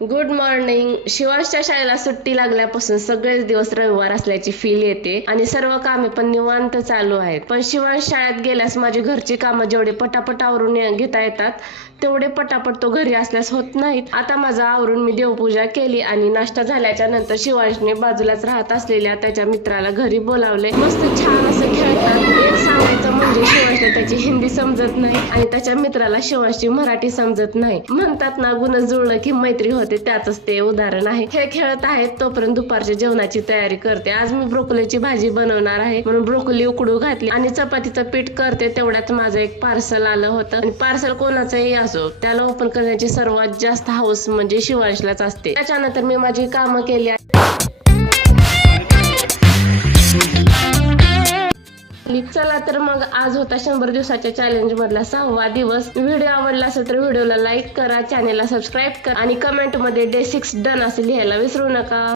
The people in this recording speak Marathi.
Good morning. शिवांशच्या शाळेला सुट्टी लागल्यापासून सगळेच दिवस रविवार असल्याची फील येते आणि सर्व कामे पण निवांत चालू आहेत. पण शिवांश शाळेत गेल्यास माझी घरची कामं जेवढे पटापट आवरून घेता येतात तेवढे पटापट तो घरी असल्यास होत नाहीत. आता माझं आवरून मी देवपूजा केली आणि नाश्ता झाल्याच्या नंतर शिवांशने बाजूलाच राहत असलेल्या त्याच्या मित्राला घरी बोलावले. मस्त छान असं खेळतात. एक सांगायचं म्हणजे शिवांशला त्याची हिंदी समजत नाही आणि त्याच्या मित्राला शिवांशची मराठी समजत नाही. म्हणतात ना, गुण जुळलं की मैत्री होते, त्याच ते उदाहरण आहे. हे खेळत आहेत तोपर्यंत दुपारच्या जेवणाची तयारी करते. आज मी ब्रोकोलीची भाजी बनवणार आहे म्हणून ब्रोकोली उकडू घातली आणि चपातीचं पीठ करते. तेवढ्यात माझं एक पार्सल आलं होतं आणि पार्सल कोणाचंही असो त्याला ओपन करण्याची सर्वात जास्त हौस म्हणजे शिवांशलाच असते. त्याच्यानंतर मी माझी कामं केली. चला तर मग आज होता 100 दिवसाच्या चॅलेंज मधला 6वा दिवस. व्हिडिओ आवडला असेल तर व्हिडिओला लाईक करा, चॅनेलला सबस्क्राईब करा आणि कमेंट मध्ये डे 6 डन असे लिहायला विसरू नका.